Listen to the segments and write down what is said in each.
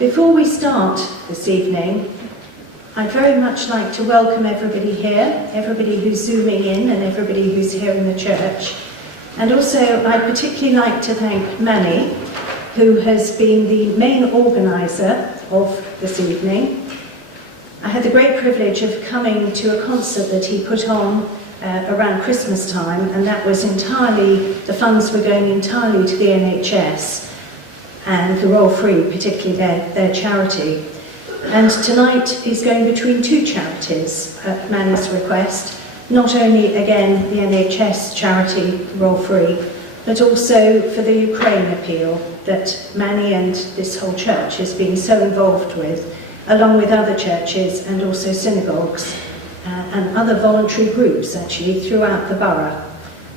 Before we start this evening, I'd very much like to welcome everybody here, everybody who's zooming in and everybody who's here in the church. And also I'd particularly like to thank Manny, who has been the main organiser of this evening. I had the great privilege of coming to a concert that he put on around Christmas time, and that was entirely, the funds were going entirely to the NHS and the Royal Free, particularly their charity. And tonight is going between two charities at Manny's request, not only again the NHS charity Royal Free, but also for the Ukraine appeal that Manny and this whole church has been so involved with, along with other churches and also synagogues and other voluntary groups actually throughout the borough.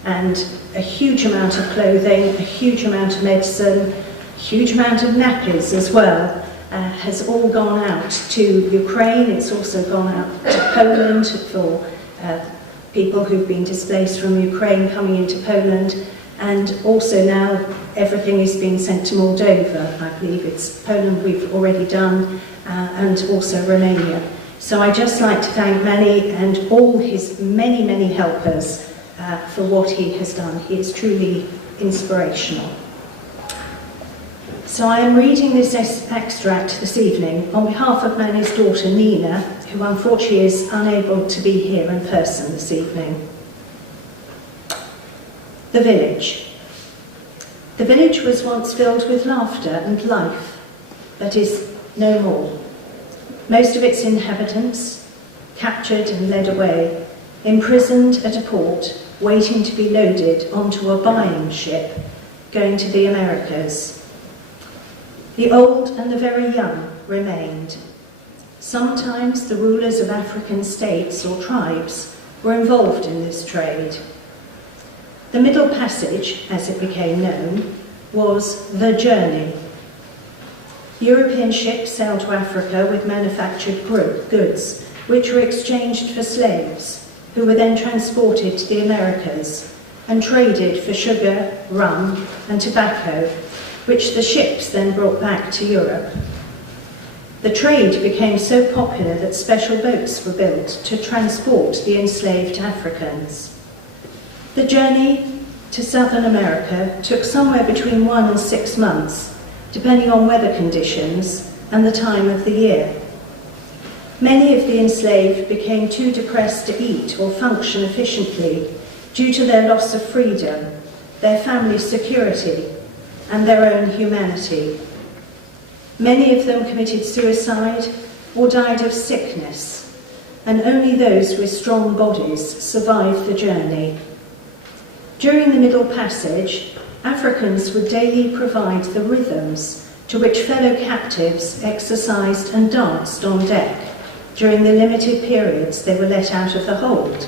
And a huge amount of clothing, a huge amount of medicine, a huge amount of nappies as well has all gone out to Ukraine. It's also gone out to Poland for people who've been displaced from Ukraine coming into Poland. And also now everything is being sent to Moldova. I believe it's Poland we've already done, and also Romania. So I'd just like to thank Manny and all his many, many helpers for what he has done. He is truly inspirational. So I am reading this extract this evening on behalf of Manny's daughter Nina, who unfortunately is unable to be here in person this evening. The village. The village was once filled with laughter and life, but is no more. Most of its inhabitants, captured and led away, imprisoned at a port, waiting to be loaded onto a buying ship, going to the Americas. The old and the very young remained. Sometimes the rulers of African states or tribes were involved in this trade. The Middle Passage, as it became known, was the journey. European ships sailed to Africa with manufactured goods, which were exchanged for slaves, who were then transported to the Americas and traded for sugar, rum, and tobacco, which the ships then brought back to Europe. The trade became so popular that special boats were built to transport the enslaved Africans. The journey to Southern America took somewhere between 1 and 6 months, depending on weather conditions and the time of the year. Many of the enslaved became too depressed to eat or function efficiently due to their loss of freedom, their family's security, and their own humanity. Many of them committed suicide or died of sickness, and only those with strong bodies survived the journey. During the Middle Passage, Africans would daily provide the rhythms to which fellow captives exercised and danced on deck during the limited periods they were let out of the hold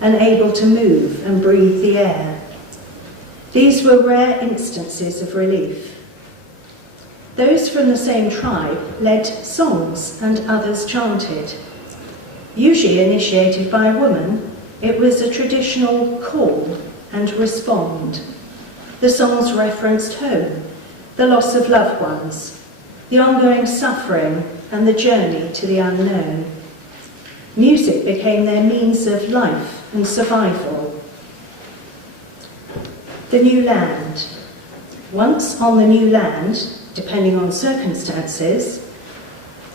and able to move and breathe the air. These were rare instances of relief. Those from the same tribe led songs and others chanted. Usually initiated by a woman, it was a traditional call and respond. The songs referenced home, the loss of loved ones, the ongoing suffering and the journey to the unknown. Music became their means of life and survival. The new land. Once on the new land, depending on circumstances,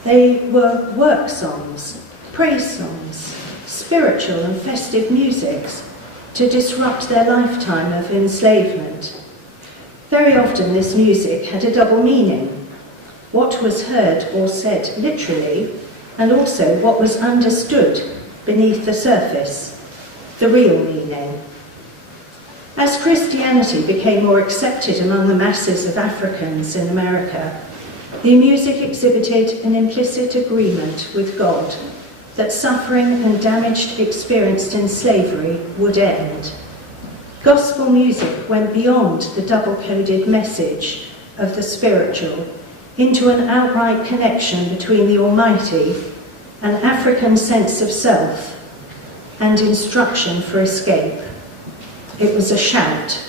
they were work songs, praise songs, spiritual and festive musics to disrupt their lifetime of enslavement. Very often this music had a double meaning: what was heard or said literally, and also what was understood beneath the surface, the real meaning. As Christianity became more accepted among the masses of Africans in America, the music exhibited an implicit agreement with God that suffering and damage experienced in slavery would end. Gospel music went beyond the double-coded message of the spiritual into an outright connection between the Almighty, an African sense of self, and instruction for escape. It was a shout.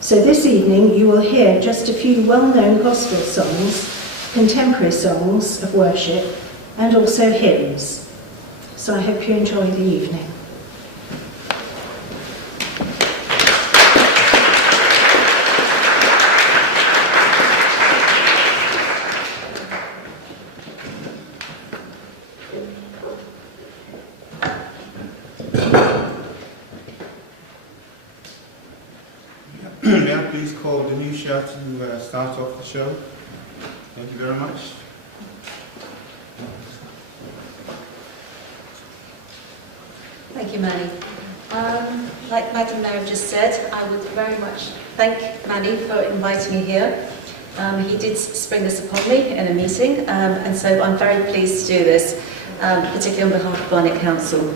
So this evening you will hear just a few well-known gospel songs contemporary songs of worship, and also hymns. So I hope you enjoy the evening. May I please call Denisha to start off the show? Thank you very much. Thank you, Manny. Like Madam Mayor just said, I would very much thank Manny for inviting me here. He did spring this upon me in a meeting, and so I'm very pleased to do this, particularly on behalf of Barnet Council.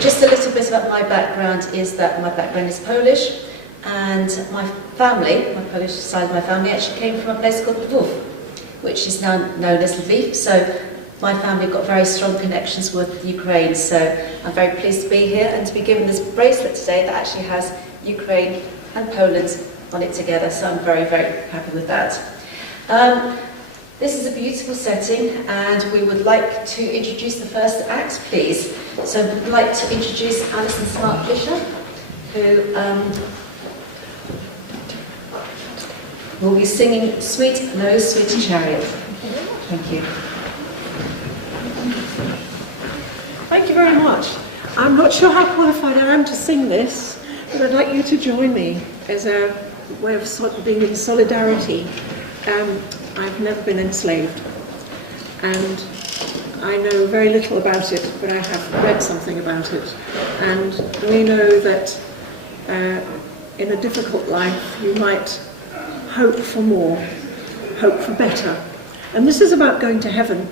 Just a little bit about my background is that my background is Polish, and my family, my Polish side of my family, actually came from a place called Lwów, which is now known as Lviv. So my family have got very strong connections with Ukraine, so I'm very pleased to be here and to be given this bracelet today that actually has Ukraine and Poland on it together, so I'm very, very happy with that. This is a beautiful setting, and we would like to introduce the first act, please. So we'd like to introduce Alison Smart-Fisher, who will be singing Sweet No Sweet Chariot. Thank you. Thank you very much. I'm not sure how qualified I am to sing this, but I'd like you to join me as a way of being in solidarity. I've never been enslaved, and I know very little about it, but I have read something about it. And we know that in a difficult life you might hope for more, hope for better. And this is about going to heaven.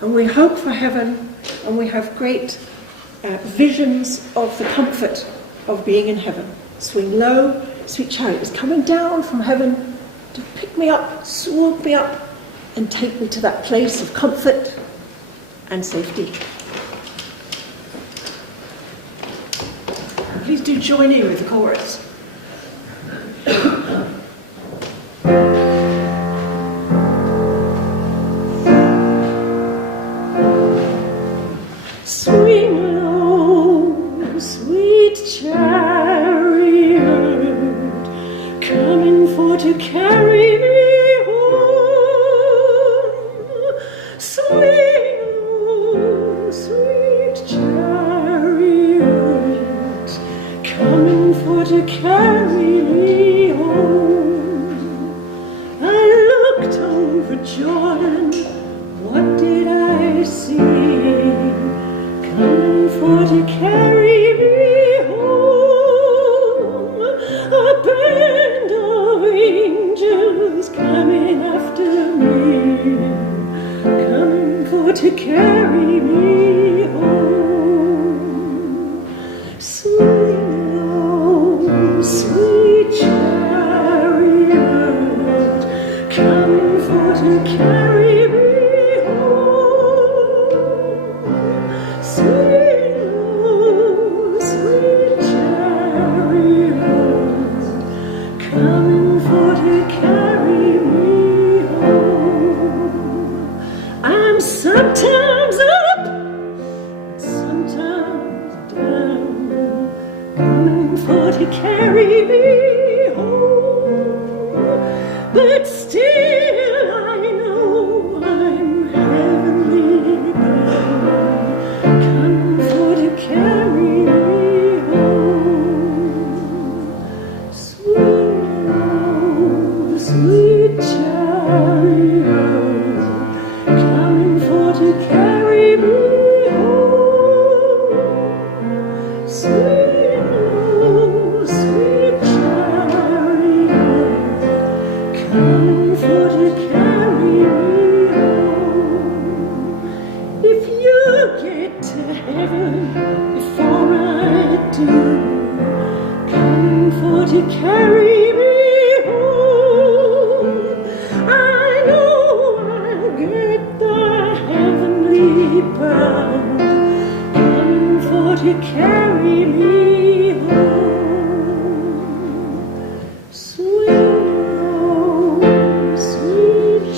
And we hope for heaven, and we have great visions of the comfort of being in heaven. Swing low, sweet chariot is coming down from heaven to pick me up, swoop me up, and take me to that place of comfort and safety. Please do join in with the chorus. Swing low, sweet chariot, coming for to carry me home. Swing low, sweet chariot, coming for to carry me home. I looked over Jordan, what did I see? Coming for to carry me home, a band of angels coming after me, coming for to carry me home. Swing low, sweet chariot, coming for to carry me home. Swing low, sweet chariot, coming for to carry me home. I'm sometimes up, sometimes down, coming for to carry me home. But still I know I'm heavenly bound, coming for to carry me home. Swing low, sweet chariot, coming for to carry me home. Swing low, sweet chariot, coming for to carry me home. If you get to heaven before I do, coming for to carry me home, I know I'll get the heavenly bound, coming for to carry me home. Swing low, sweet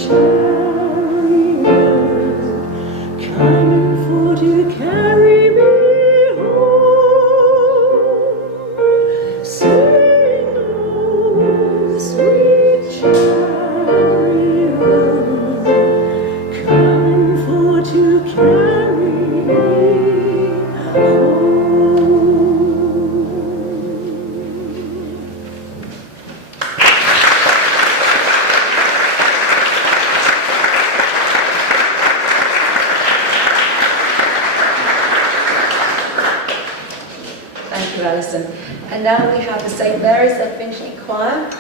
Alison. And now we have the St. Mary-at-Finchley Choir.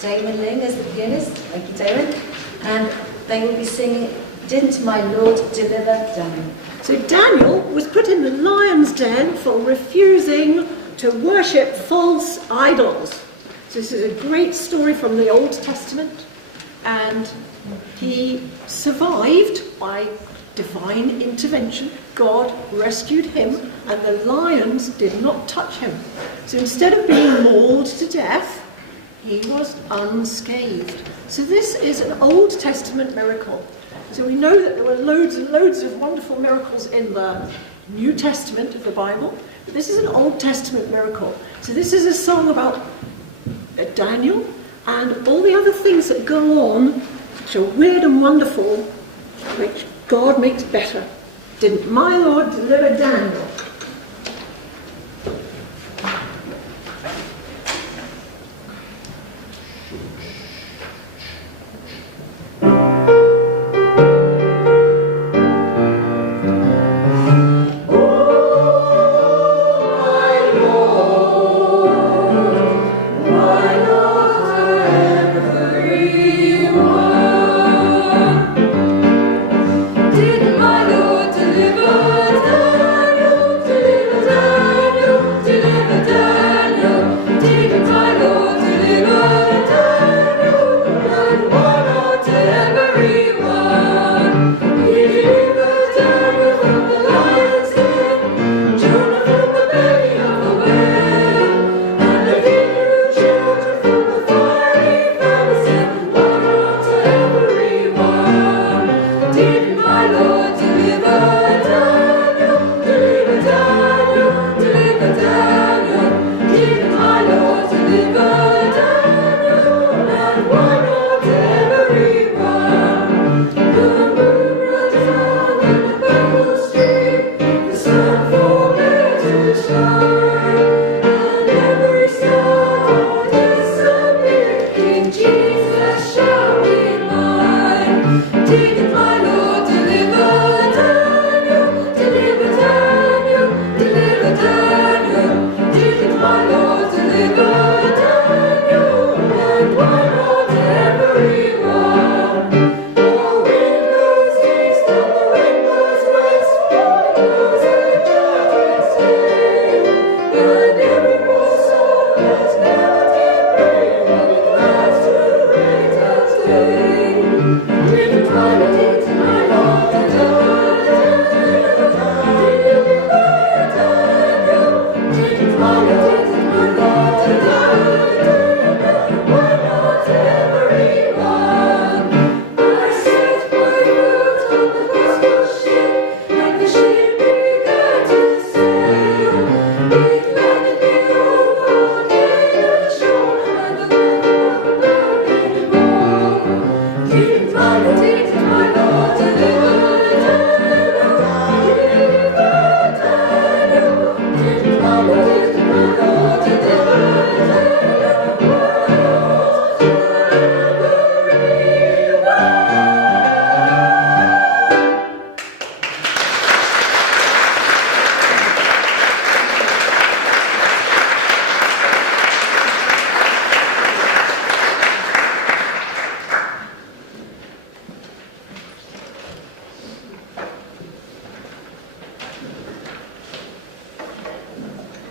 Damon Ling is the pianist. Thank you, Damon. And they will be singing, "Didn't my Lord deliver Daniel?" So Daniel was put in the lion's den for refusing to worship false idols. So this is a great story from the Old Testament, and he survived by divine intervention. God rescued him, and the lions did not touch him. So instead of being mauled to death, he was unscathed. So this is an Old Testament miracle. So we know that there were loads and loads of wonderful miracles in the New Testament of the Bible, but this is an Old Testament miracle. So this is a song about Daniel and all the other things that go on, which are weird and wonderful, which God makes better. Didn't my Lord deliver Daniel?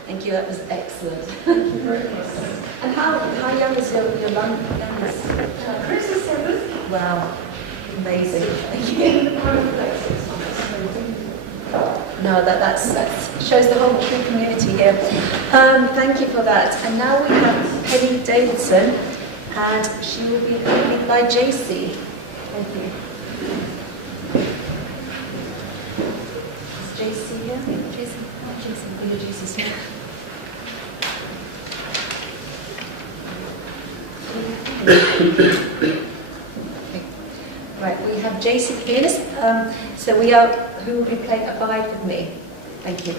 Thank you, that was excellent. And how young is your youngest? Chris is 7. Wow, amazing. Thank you. No, that shows the whole true community here. Thank you for that. And now we have Penny Davidson, and she will be accompanied by JC. Thank you. Is JC here? JC? Oh, JC. Oh, yeah, JC's here. Right, we have JC the pianist. Who will be playing Abide With Me. Thank you.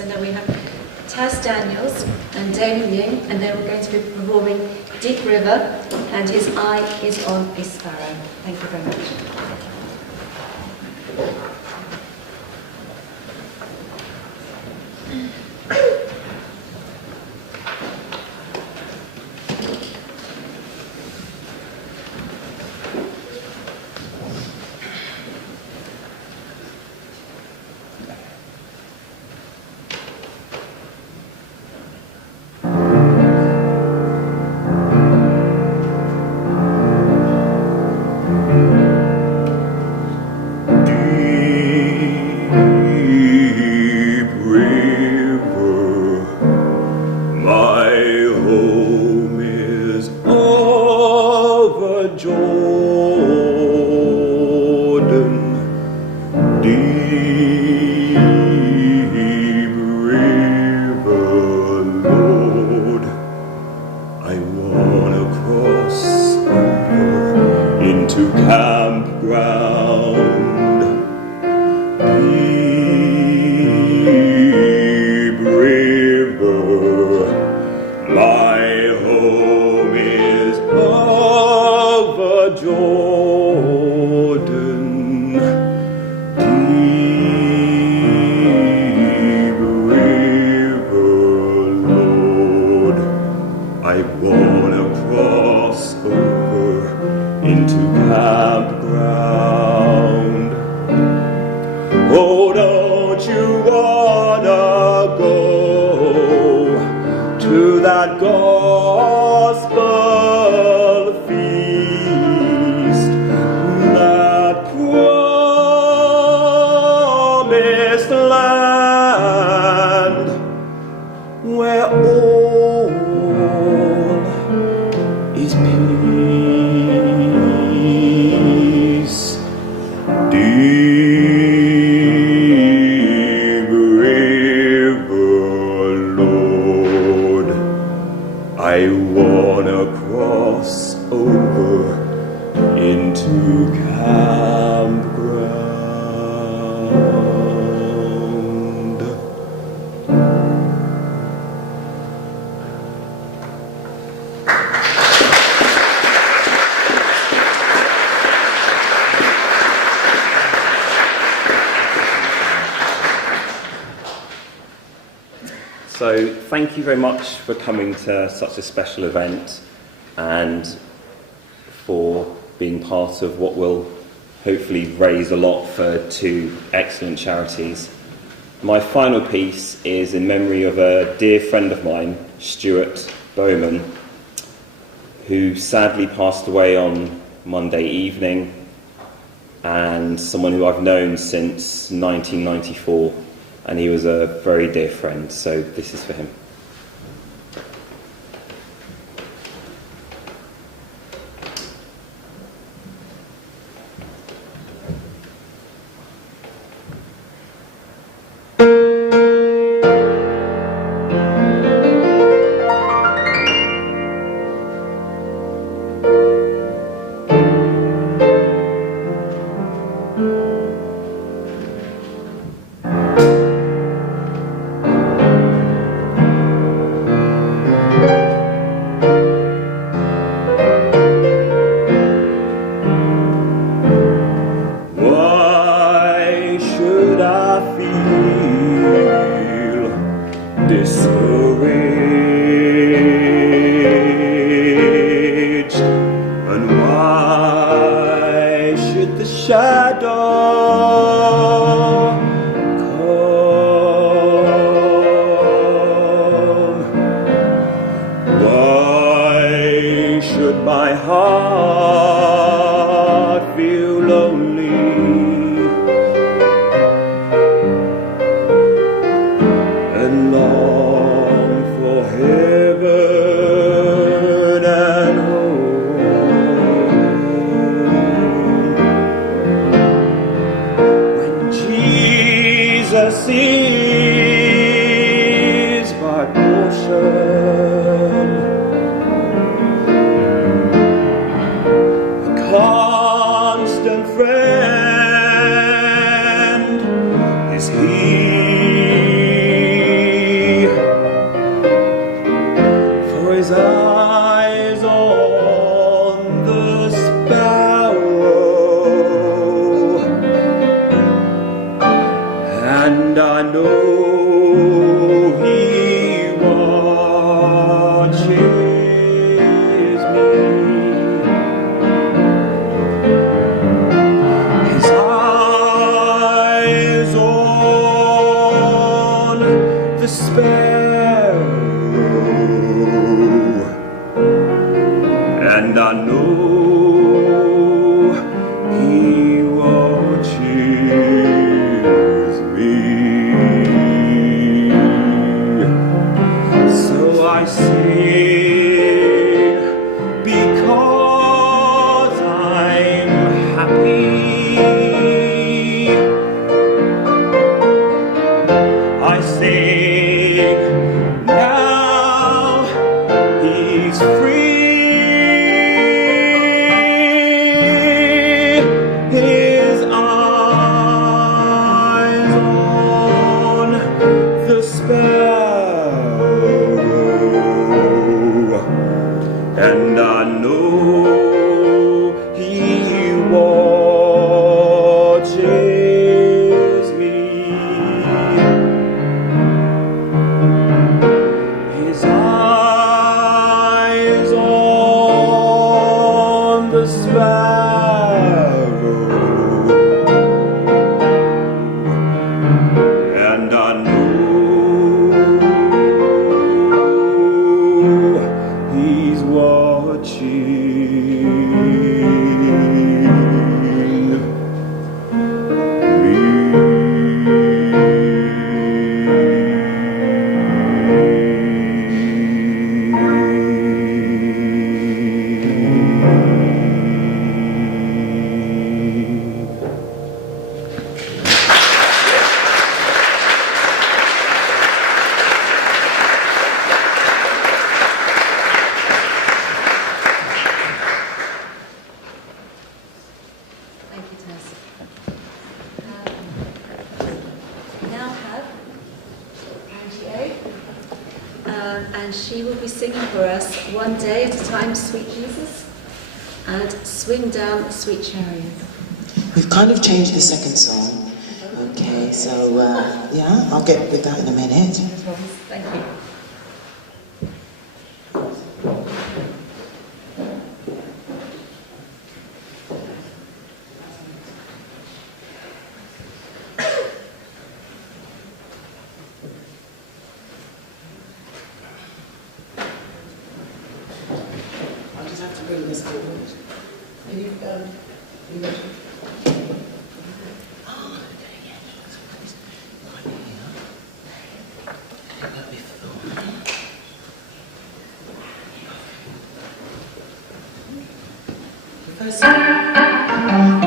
So now we have Taz Daniels and Damien, and they were going to be performing Deep River, and His Eye is on a Sparrow. Thank you very much. So thank you very much for coming to such a special event and for being part of what will hopefully raise a lot for two excellent charities. My final piece is in memory of a dear friend of mine, Stuart Bowman, who sadly passed away on Monday evening, and someone who I've known since 1994, and he was a very dear friend, so this is for him. And she will be singing for us One Day at a Time, Sweet Jesus, and Swing Down, Sweet Chariot. We've kind of changed the second song. Okay, so yeah, I'll get with that in a minute. Thank you. this forward. Can you you ready? Oh, okay, yeah. Right here. That'll be full.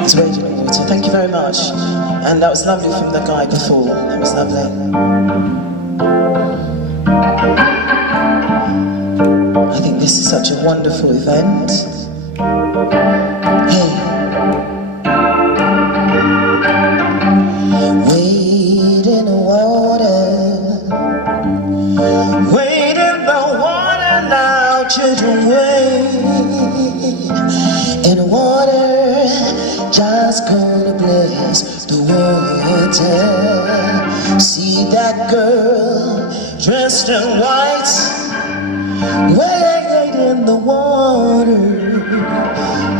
It's Radio Water. Thank you very much. And that was lovely from the guy before. That was lovely. I think this is such a wonderful event. Hey. Wade in the water. Wade in the water now, children, wade in the water. Just gonna bless the water. See that girl dressed in white, wade in the water.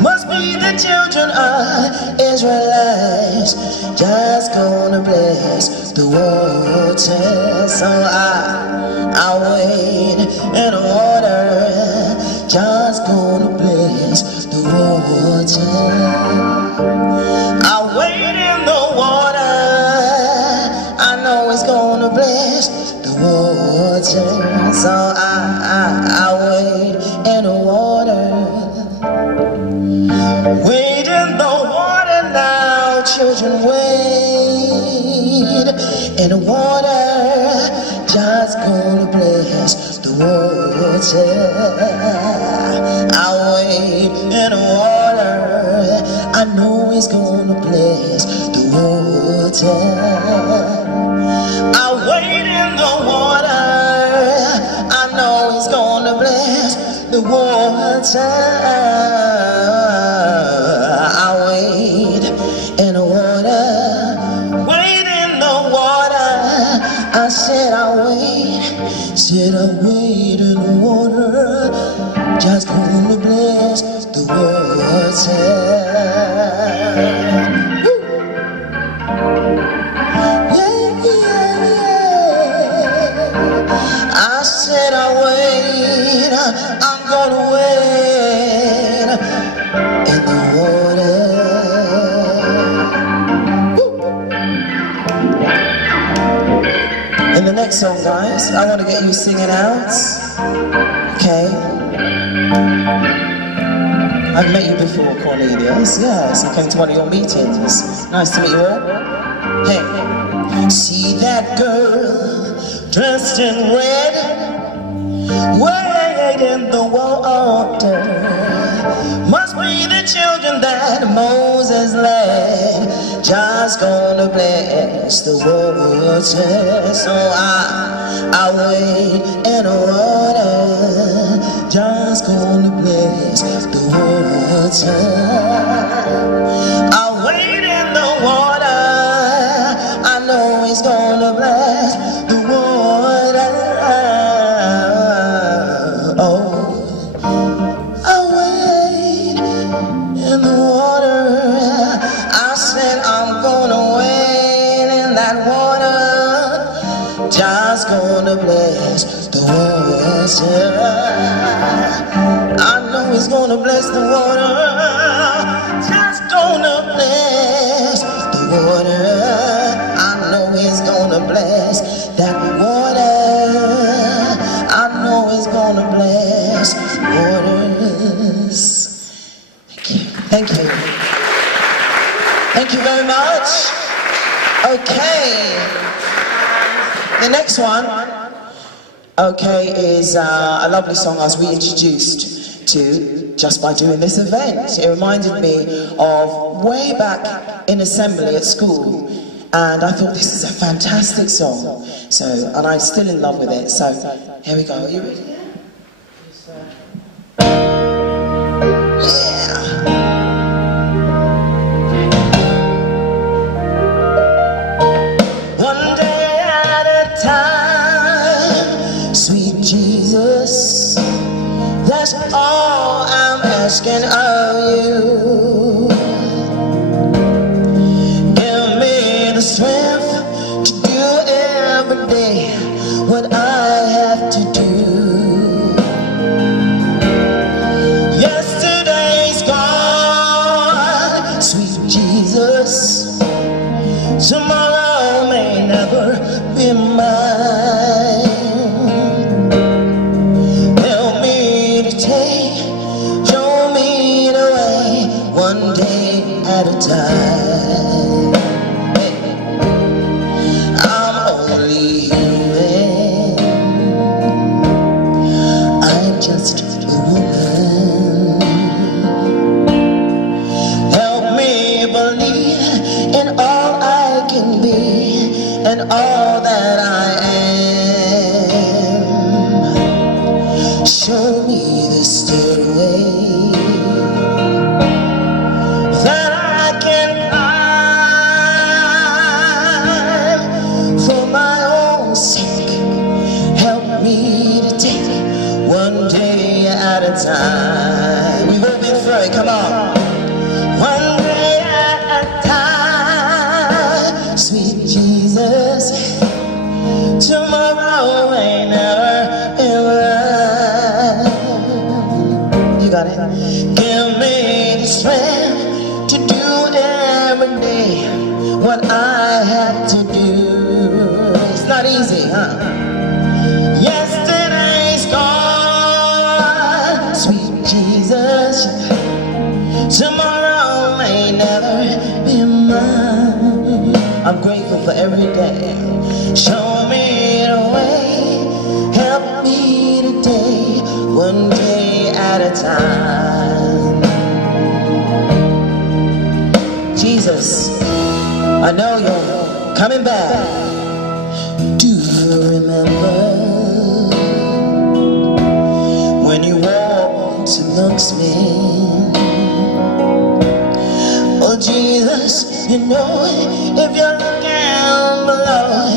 Must be the children of Israelites. Just gonna bless the water. So I wade in the water. Just gonna bless the water. I wade in the water. I know it's gonna bless the water. So I wade in the water. Wade in the water now, children, wade in the water. Just gonna bless the water. I wade in the water. I know he's gonna bless the water. I wade in the water. I know he's gonna bless the water. I wade in the water. Wade in the water. I said I wade. Said I wade in the water. Just gonna bless the water. I said I wait, I'm gonna wait in the water. In the next song, guys, I want to get you singing out. Okay. I've met you before, Cornelius. Yes, I came to one of your meetings. Nice to meet you all. Hey, see that girl dressed in red, wade in the water. Must be the children that Moses led. Just gonna bless the water. So I wade in the water. Just gonna bless the water. I wade in the water. I know he's gonna bless the water. Oh, I wade in the water. I said I'm gonna wade in that water. Just gonna bless the water. I know he's gonna bless the water. Just gonna bless the water. I know he's gonna bless that water. I know he's gonna bless waters. Thank you. Thank you. Thank you very much. Okay. The next one, okay, is a lovely song I was reintroduced to just by doing this event. It reminded me of way back in assembly at school, and I thought this is a fantastic song. So, and I'm still in love with it. So, here we go. Are you ready? Jesus, that's all I'm asking of you. Give me the strength to do every day what I have to do. Yesterday be mine. Help me to take, show me the way, one day at a time. Hey. I'm only human, I'm just a woman. Help me believe in all I can be and all that I am. Show me the stairway that I can climb for my own sake. Help me to take one day at a time. We've all been through it, come on. One day at a time, sweet Jesus. Tomorrow may never be mine. You got it? Give me the strength to do every day what I have to do. It's not easy, huh? Yesterday's gone, sweet Jesus. Tomorrow may never be mine. I'm grateful for every day. Show me the way, help me today, one day at a time. Jesus, I know you're coming back. Do you remember when you walked amongst me? Oh Jesus, you know if you're looking below,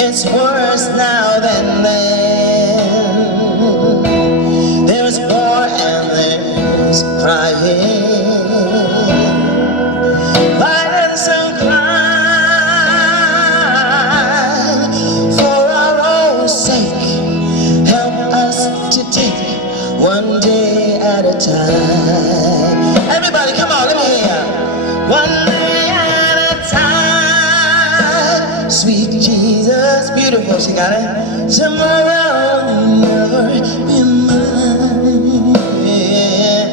it's worse now than then. There's war and there's crying, violence and crime. For our own sake, help us to take one day at a time. Everybody, come on, let me hear you. One day at a time, sweet Jesus, beautiful, she got it. Tomorrow will never be mine. Yeah.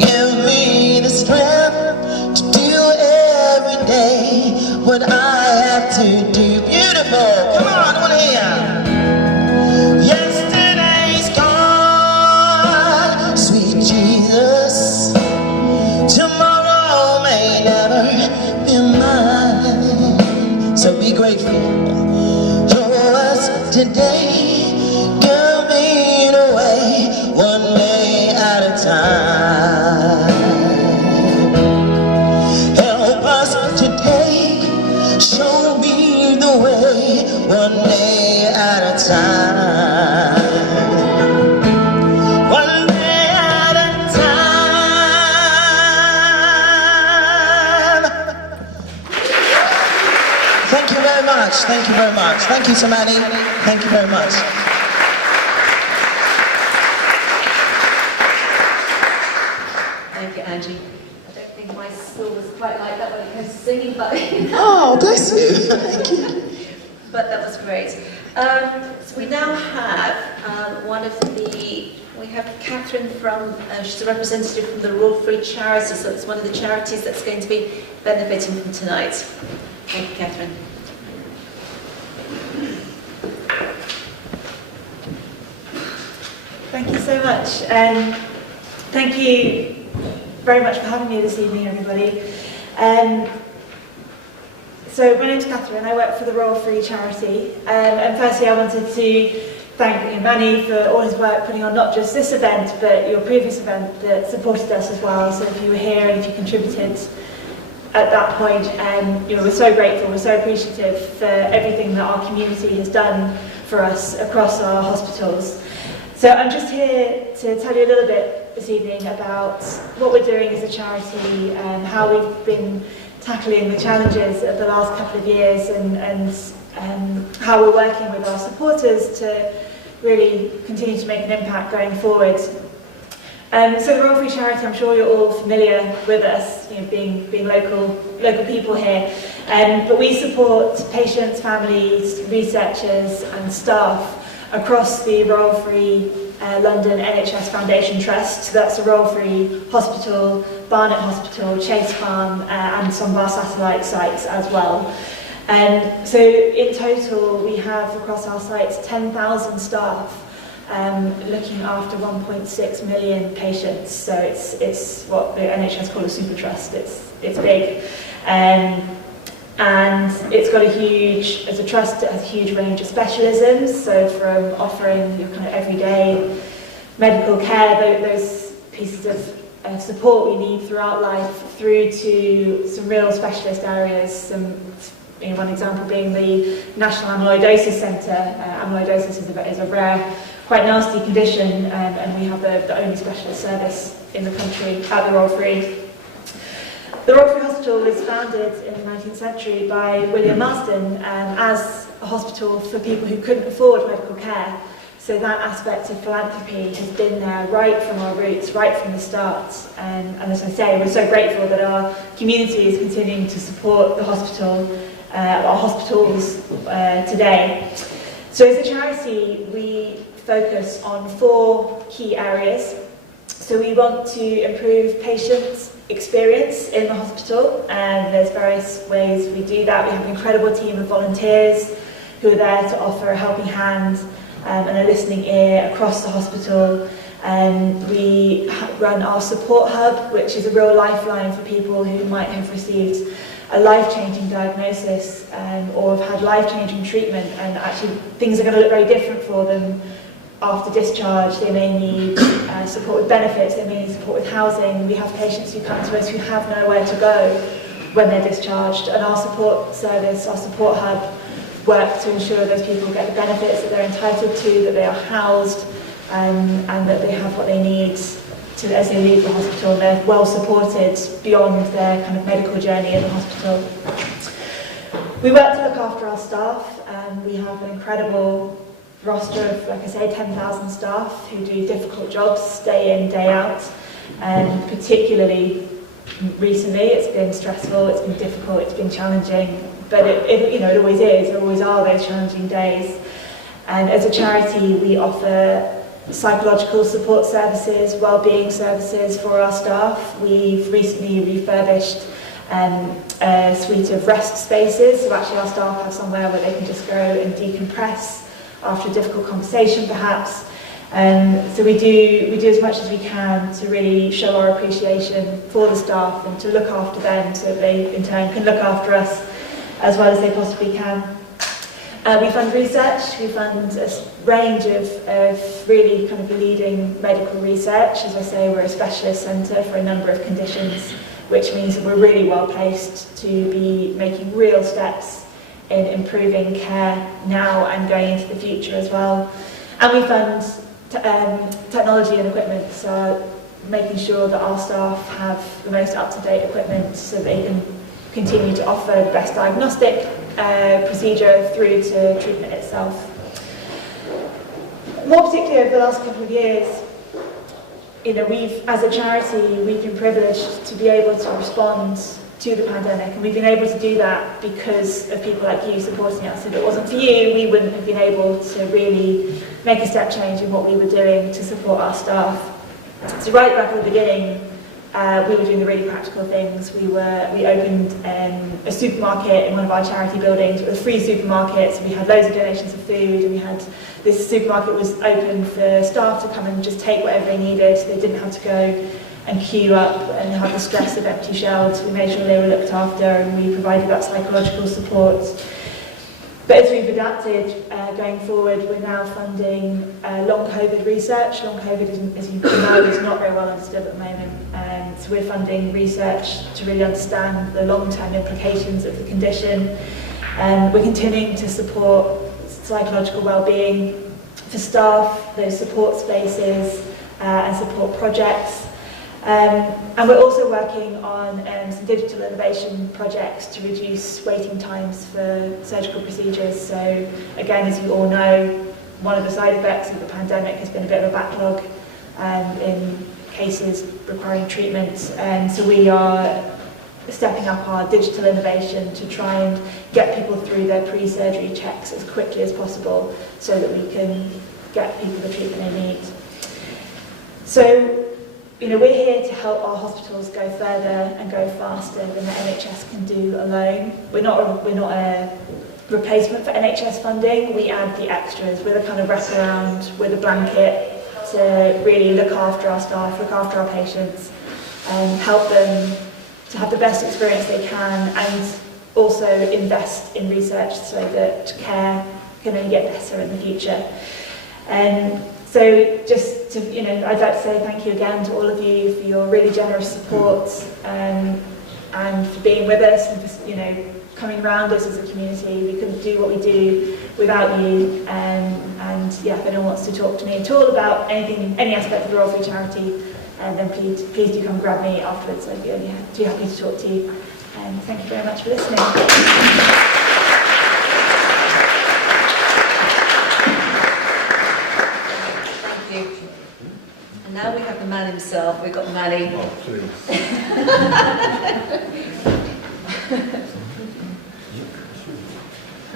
Give me the strength to do every day what I have to do. Beautiful, come on, I wanna hear. Yesterday's gone, sweet Jesus. Tomorrow may never be mine. So be grateful. Show us today, give me the way, one day at a time. Help us today, show me the way, one day at a time. One day at a time. Thank you very much. Thank you very much. Thank you, Samani. Thank you very much. Thank you, Angie. I don't think my school was quite like that when it comes to singing, but Oh, bless you. Thank you. but that was great. So we now have we have Catherine from, she's a representative from the Royal Free Charity, so it's one of the charities that's going to be benefiting from tonight. Thank you, Catherine. Thank you so much. Thank you very much for having me this evening, everybody. So my name's Catherine, I work for the Royal Free Charity, and firstly I wanted to thank Manny for all his work putting on not just this event, but your previous event that supported us as well. So if you were here and if you contributed at that point, we're so grateful, we're so appreciative for everything that our community has done for us across our hospitals. So I'm just here to tell you a little bit this evening about what we're doing as a charity and how we've been tackling the challenges of the last couple of years and how we're working with our supporters to really continue to make an impact going forward. So the Royal Free Charity, I'm sure you're all familiar with us, being local people here. But we support patients, families, researchers and staff across the Royal Free London NHS Foundation Trust. So that's the Royal Free Hospital, Barnet Hospital, Chase Farm and some of our satellite sites as well. So in total we have across our sites 10,000 staff looking after 1.6 million patients. So it's what the NHS call a super trust. It's big. And it's got a huge, as a trust, it has a huge range of specialisms, so from offering your kind of everyday medical care, those pieces of support we need throughout life, through to some real specialist areas, one example being the National Amyloidosis Centre. Amyloidosis is a rare, quite nasty condition, and we have the only specialist service in the country at the Royal Free. The Royal Free Hospital was founded in the 19th century by William Marsden as a hospital for people who couldn't afford medical care. So that aspect of philanthropy has been there right from our roots, right from the start. And as I say, we're so grateful that our community is continuing to support the hospital, our hospitals today. So as a charity, we focus on 4 key areas. So we want to improve patients' experience in the hospital, and there's various ways we do that. We have an incredible team of volunteers who are there to offer a helping hand and a listening ear across the hospital. We run our support hub, which is a real lifeline for people who might have received a life-changing diagnosis or have had life-changing treatment, and actually things are going to look very different for them after discharge. They may need support with benefits, they may need support with housing. We have patients who come to us who have nowhere to go when they're discharged, and our support service, our support hub, work to ensure those people get the benefits that they're entitled to, that they are housed, and that they have what they need as they leave the hospital, and they're well supported beyond their kind of medical journey in the hospital. We work to look after our staff, and we have an incredible roster of, like I say, 10,000 staff who do difficult jobs day in, day out, and particularly recently it's been stressful, it's been difficult, it's been challenging, but it always is, there always are those challenging days. And as a charity we offer psychological support services, well-being services for our staff. We've recently refurbished a suite of rest spaces, so actually our staff have somewhere where they can just go and decompress after a difficult conversation perhaps. So we do as much as we can to really show our appreciation for the staff and to look after them so that they in turn can look after us as well as they possibly can. We fund research, we fund a range of really kind of leading medical research. As I say, we're a specialist centre for a number of conditions, which means that we're really well placed to be making real steps in improving care now and going into the future as well. And we fund technology and equipment, so making sure that our staff have the most up-to-date equipment so they can continue to offer the best diagnostic procedure through to treatment itself. More particularly over the last couple of years, as a charity, we've been privileged to be able to respond to the pandemic, and we've been able to do that because of people like you supporting us. If it wasn't for you, we wouldn't have been able to really make a step change in what we were doing to support our staff. So right back at the beginning, we were doing the really practical things. We opened a supermarket in one of our charity buildings. It was a free supermarket, so we had loads of donations of food, and we had this supermarket was open for staff to come and just take whatever they needed. They didn't have to go and queue up and have the stress of empty shelves. We made sure they were looked after, and we provided that psychological support. But as we've adapted going forward, we're now funding long COVID research. Long COVID, as you know, is not very well understood at the moment. So we're funding research to really understand the long-term implications of the condition. We're continuing to support psychological well-being for staff, those support spaces and support projects. And we're also working on some digital innovation projects to reduce waiting times for surgical procedures. So again, as you all know, one of the side effects of the pandemic has been a bit of a backlog in cases requiring treatment. And so we are stepping up our digital innovation to try and get people through their pre-surgery checks as quickly as possible so that we can get people the treatment they need. So, we're here to help our hospitals go further and go faster than the NHS can do alone. We're not a replacement for NHS funding. We add the extras. We're the kind of wraparound, we're the blanket to really look after our staff, look after our patients, and help them to have the best experience they can, and also invest in research so that care can only get better in the future. So just to, I'd like to say thank you again to all of you for your really generous support, and for being with us, and for, coming around us as a community. We couldn't do what we do without you. And yeah, if anyone wants to talk to me at all about anything, any aspect of the Royal Free Charity, then please do come grab me afterwards. I'd be too happy to talk to you. And thank you very much for listening. And now we have the man himself. We've got Manny. Oh, please.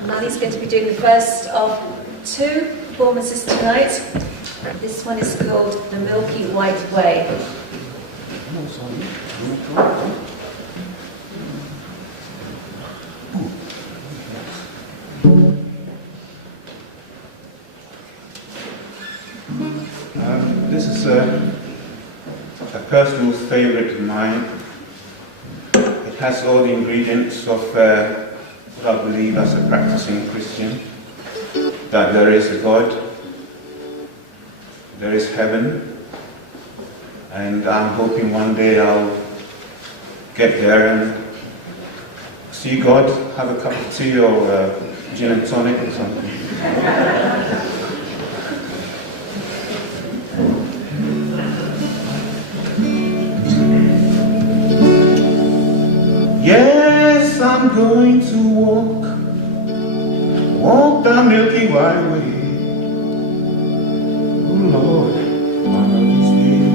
Manny's going to be doing the first of 2 performances tonight. This one is called The Milky White Way. This is a personal favourite of mine. It has all the ingredients of what I believe as a practicing Christian, that there is a God, there is heaven, and I'm hoping one day I'll get there and see God, have a cup of tea or gin and tonic or something. Yes, I'm going to walk the Milky White Way. Oh Lord, one of these days.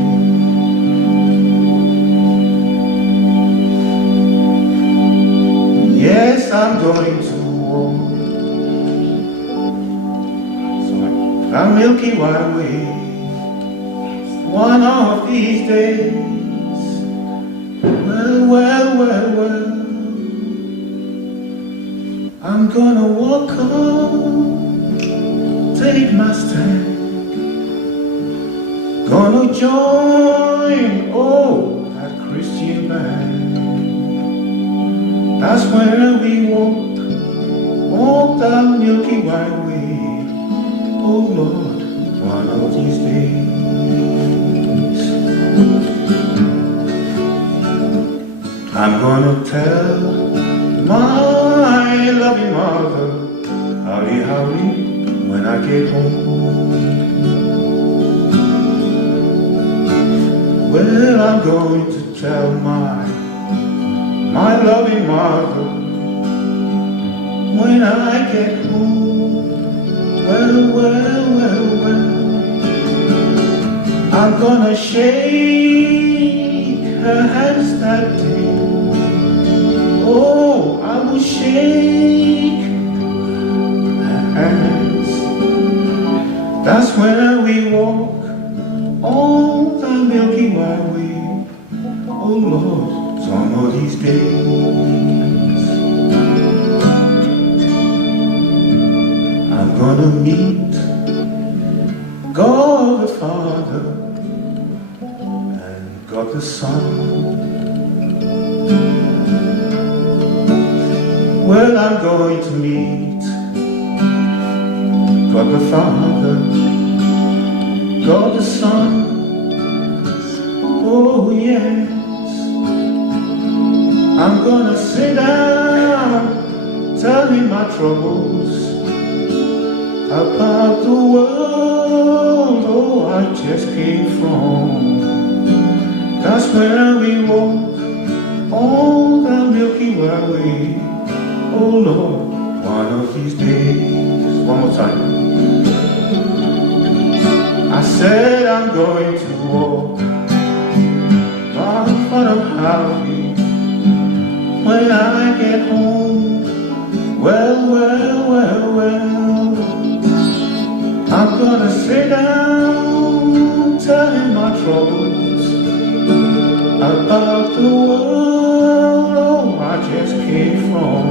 Yes, I'm going to walk the Milky White Way. One of these days. Well, I'm gonna walk on, take my stand, gonna join, that Christian band. That's where we walk the Milky White Way, oh Lord, one of these days. I'm gonna tell my loving mother, howdy, when I get home. Well, I'm going to tell my loving mother, when I get home. Well, I'm gonna shake her hands that day. Oh, I will shake her hands. That's where we walk on the Milky White Way. Oh Lord, some of these days I'm gonna meet God the Father and God the Son. Well, I'm going to meet God the Father, God the Son, oh yes. I'm gonna sit down, tell him my troubles about the world, oh, I just came from. That's where we walk on the Milky Way. Oh Lord, one of these days. One more time. I said I'm going to walk on front of Harvey, I get home, well, I'm gonna sit down, tell him my troubles about the world, oh, I just came from.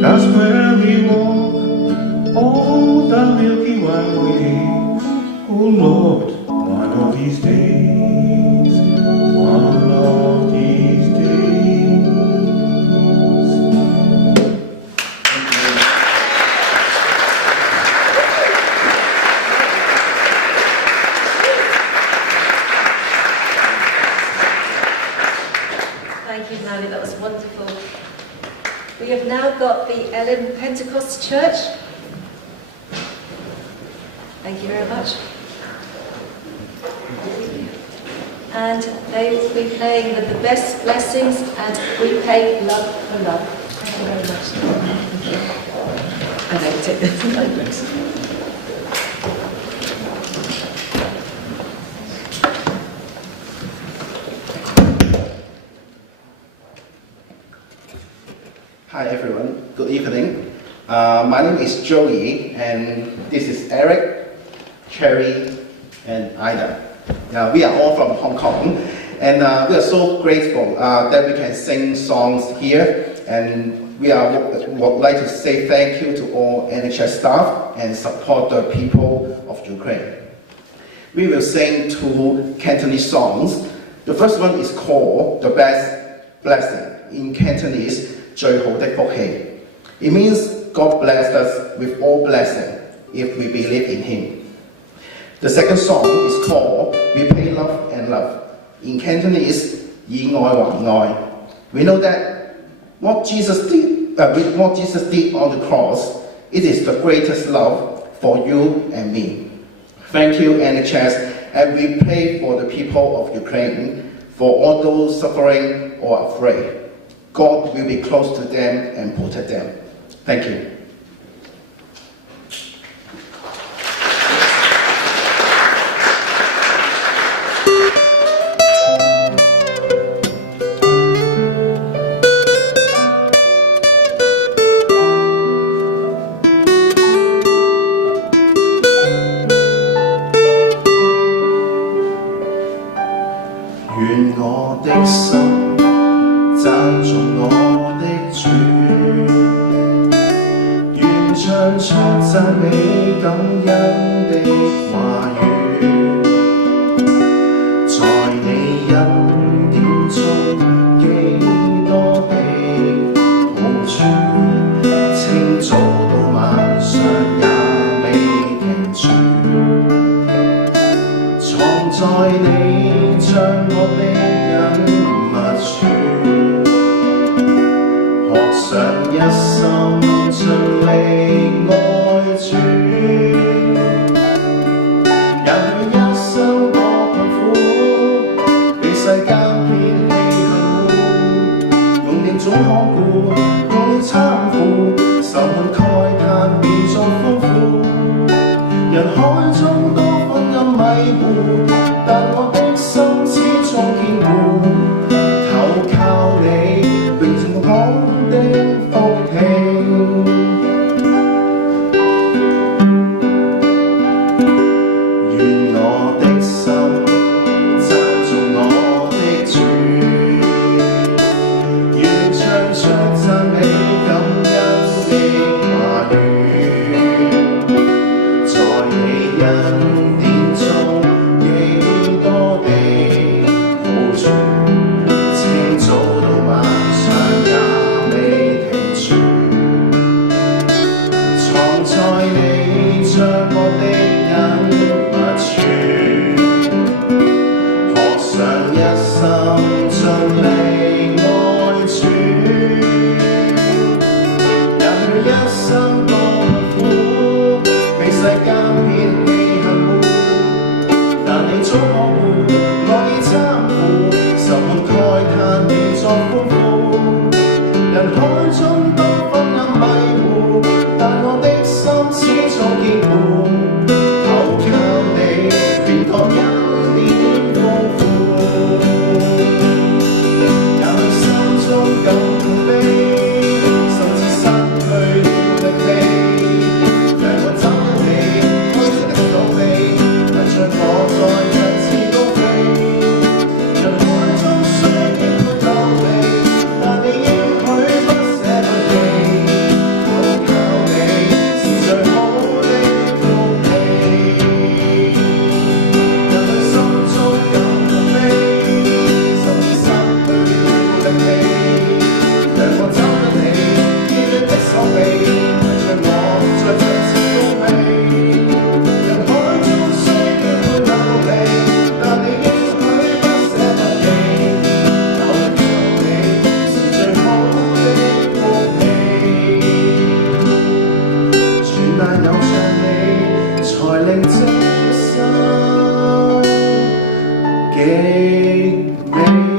That's where we walk, oh, the Milky Way. Oh Lord, one of these days, one of these days. Thank you, Manny, that was wonderful. We have now got the Ellen Pentecost Church. Thank you very much. And they will be playing with the best blessings and we pay love for love. Thank you very much. And I take this. Hi everyone, good evening. My name is Joey and this is Eric, Cherry and Ida. We are all from Hong Kong and we are so grateful that we can sing songs here, and we would like to say thank you to all NHS staff and support the people of Ukraine. We will sing two Cantonese songs. The first one is called The Best Blessing. In Cantonese, 最好的福氣. It means God blessed us with all blessing if we believe in Him. The second song is called We Pay Love and Love. In Cantonese, 以愛還愛. We know that what Jesus did on the cross, it is the greatest love for you and me. Thank you, NHS, and we pray for the people of Ukraine, for all those suffering or afraid. God will be close to them and protect them. Thank you. 聆聽心極美。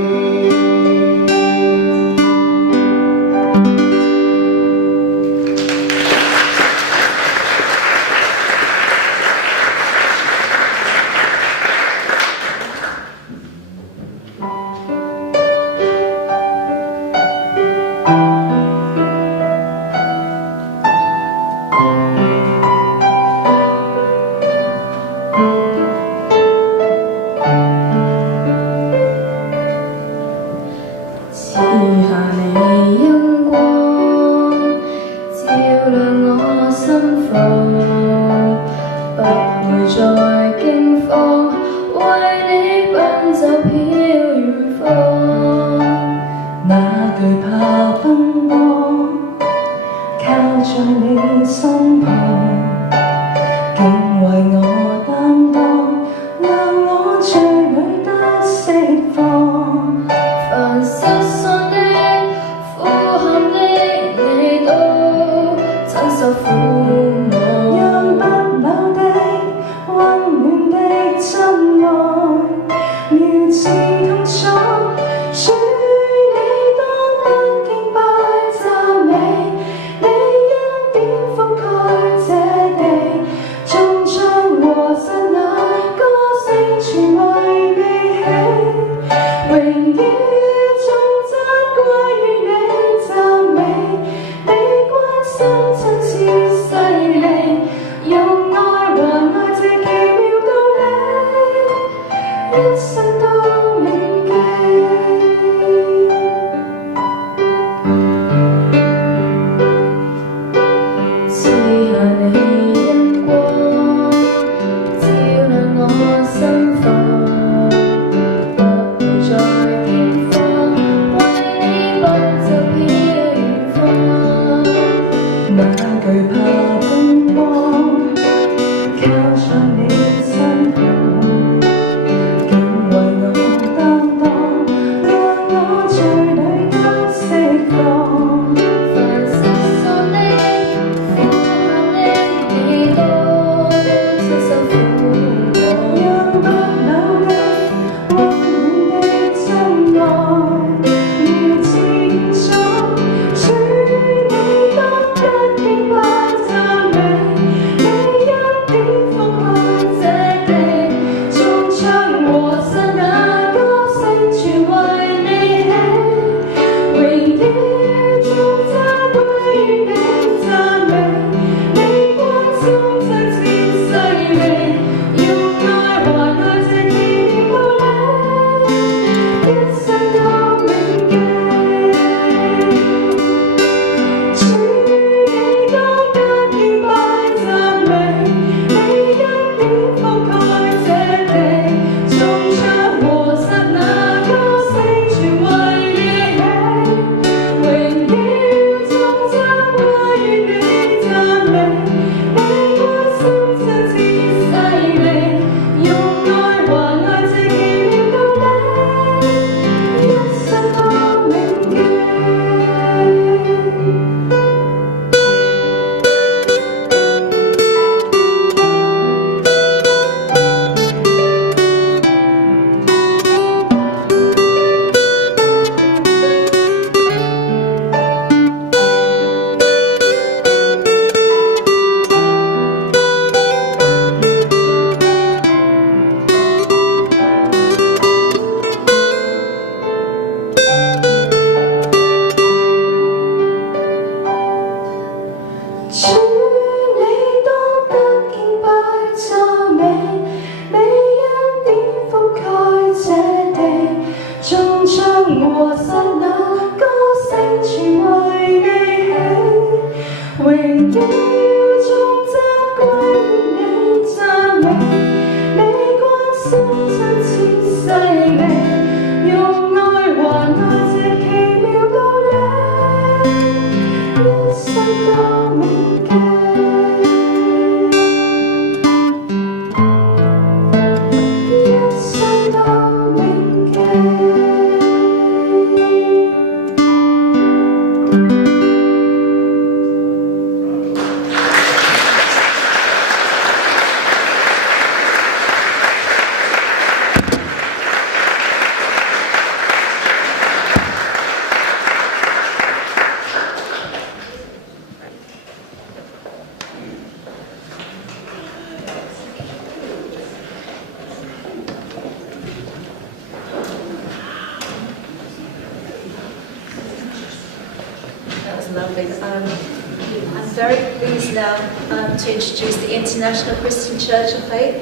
I'm very pleased now to introduce the International Christian Church of Faith.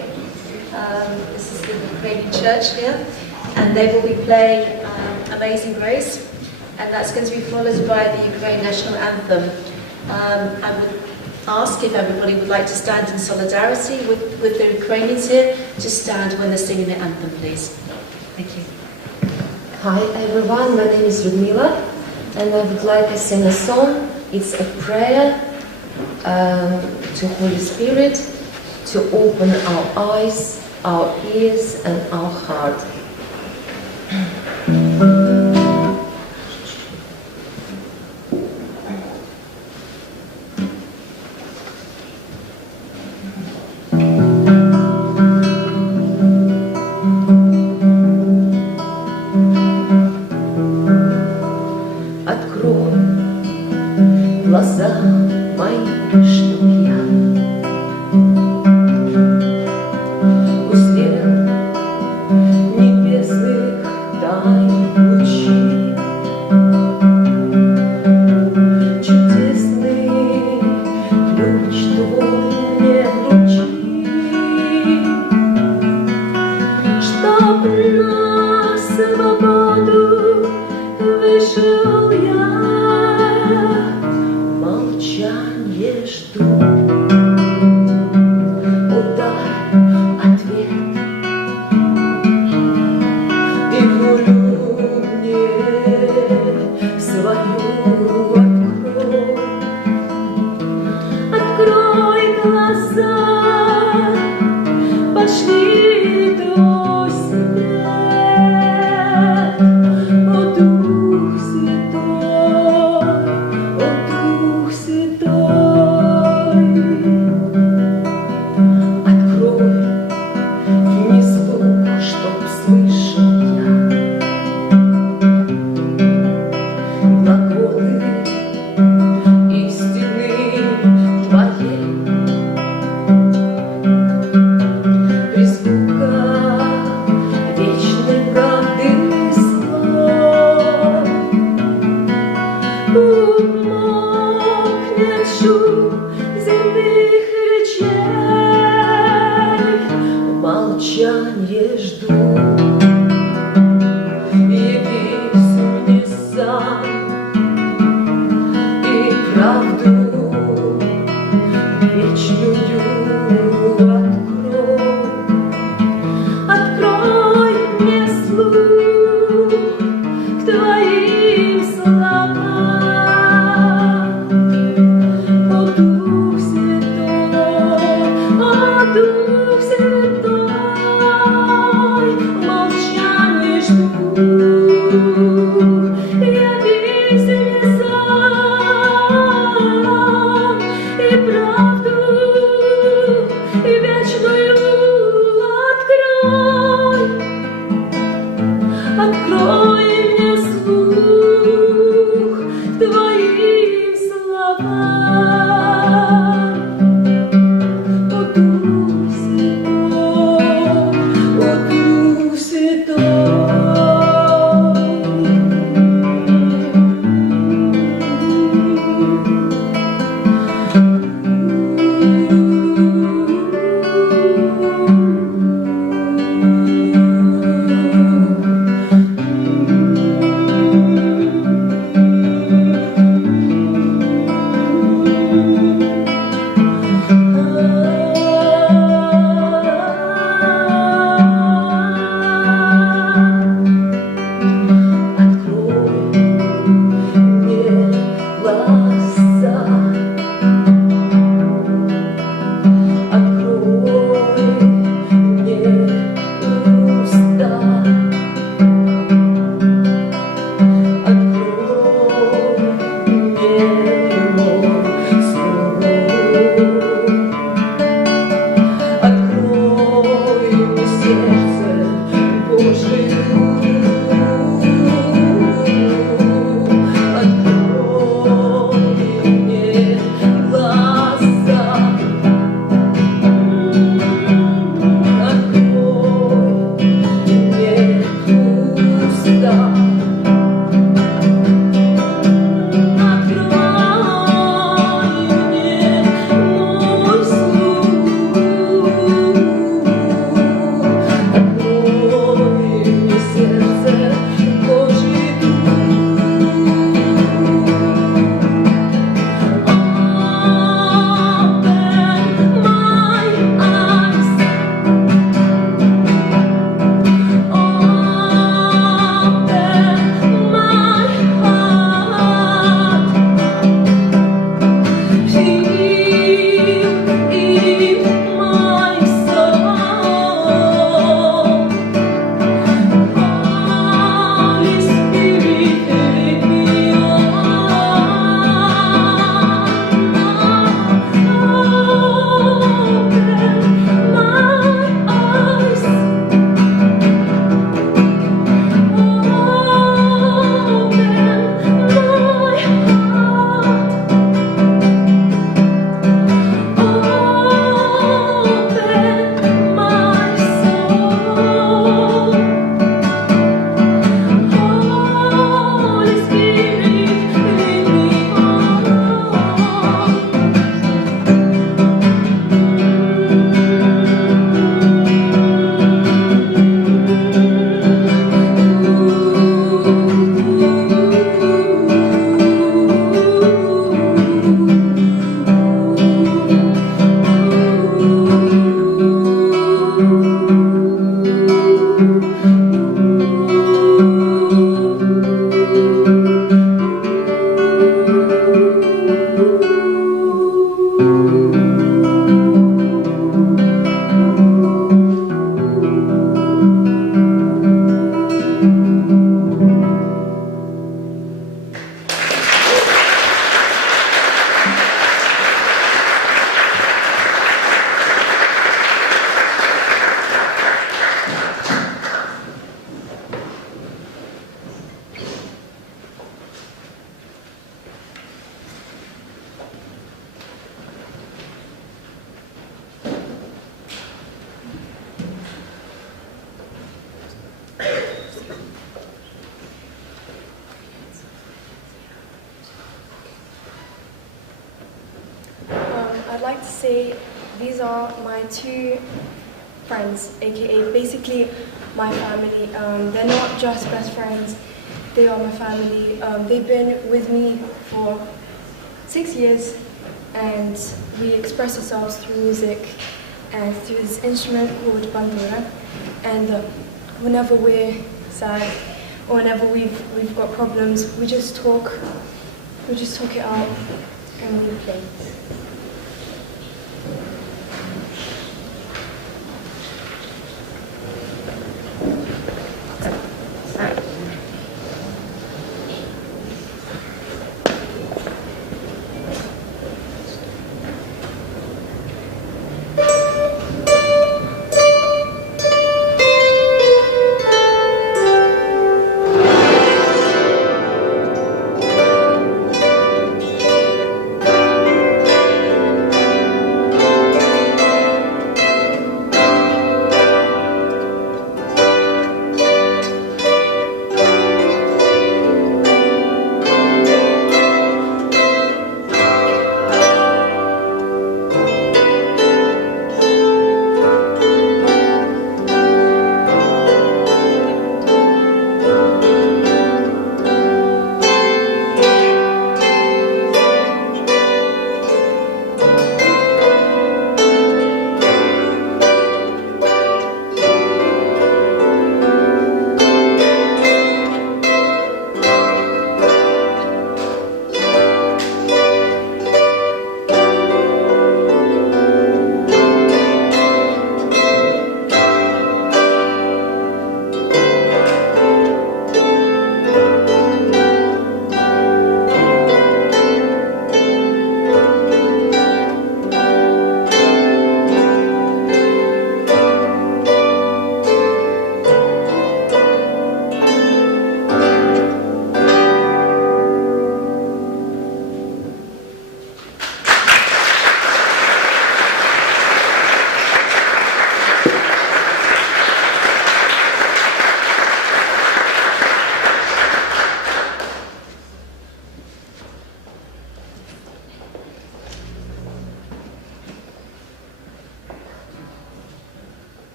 This is the Ukrainian church here, and they will be playing Amazing Grace, and that's going to be followed by the Ukrainian national anthem. I would ask if everybody would like to stand in solidarity with the Ukrainians here, to stand when they're singing the anthem, please. Thank you. Hi everyone, my name is Ludmila, and I would like to sing a song. It's a prayer to Holy Spirit to open our eyes, our ears and our heart. Открой глаза мои, чтоб я узрел небесных тайн лучи, чудесный ключ твой мне вручи, чтоб на свободу вышел я, молчание жду. Удар, ответ, ты волю мне свою открой. Открой глаза, пошли до себя. О Дух Святой, о Дух Святой. like to say these are my two friends, aka basically my family. They're not just best friends, they are my family. They've been with me for 6 years, and we express ourselves through music and through this instrument called bandura. And whenever we're sad or whenever we've got problems, we just talk it out and we play.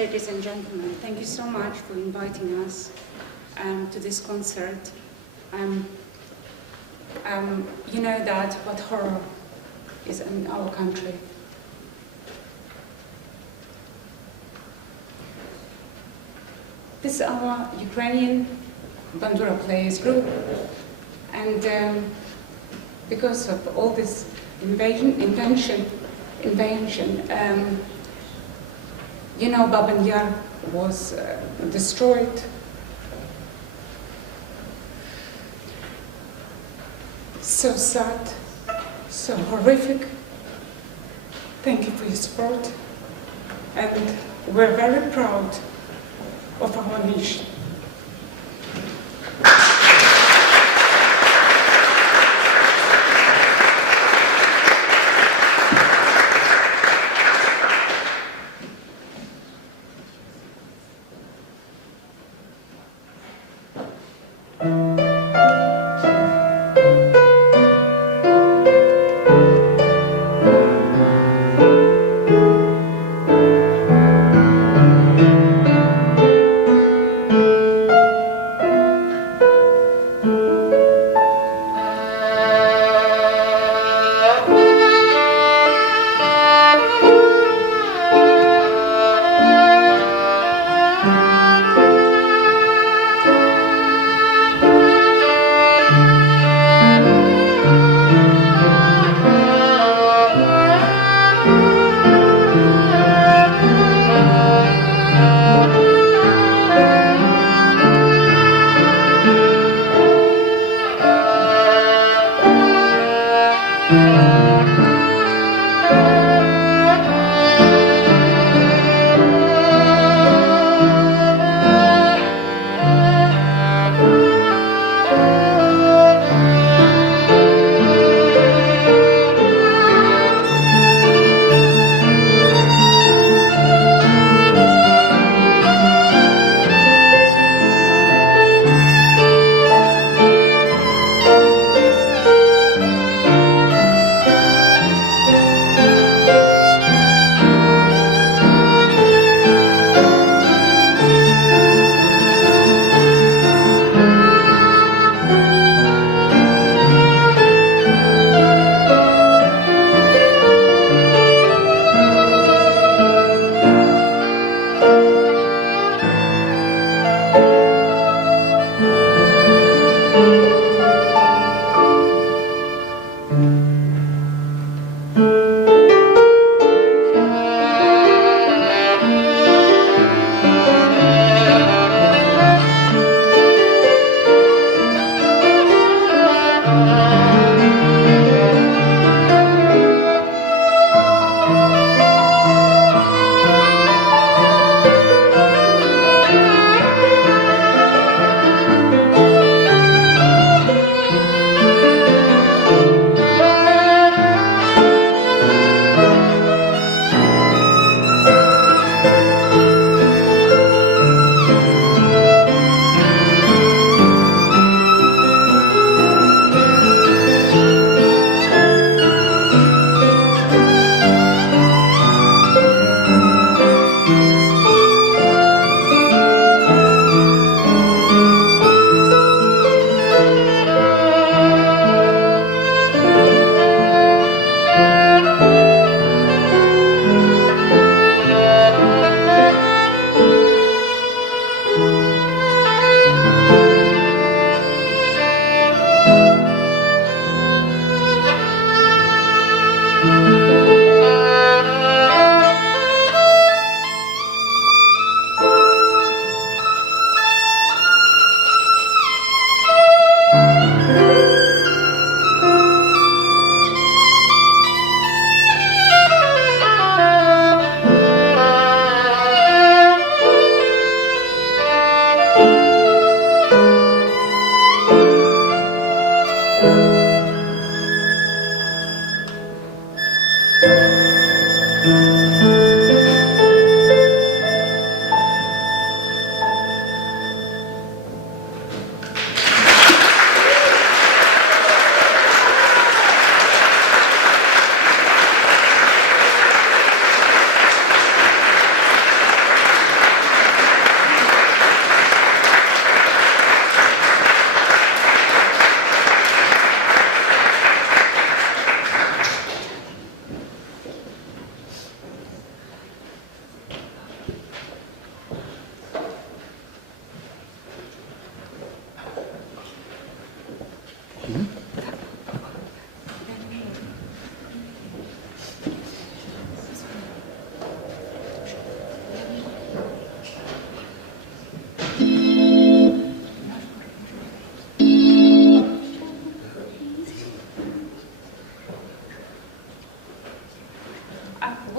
ladies and gentlemen. Thank you so much for inviting us to this concert. You know that what horror is in our country. This is our Ukrainian Bandura Players group, and because of all this invasion, you know, Baban Yar was destroyed. So sad, so horrific. Thank you for your support, and we're very proud of our nation.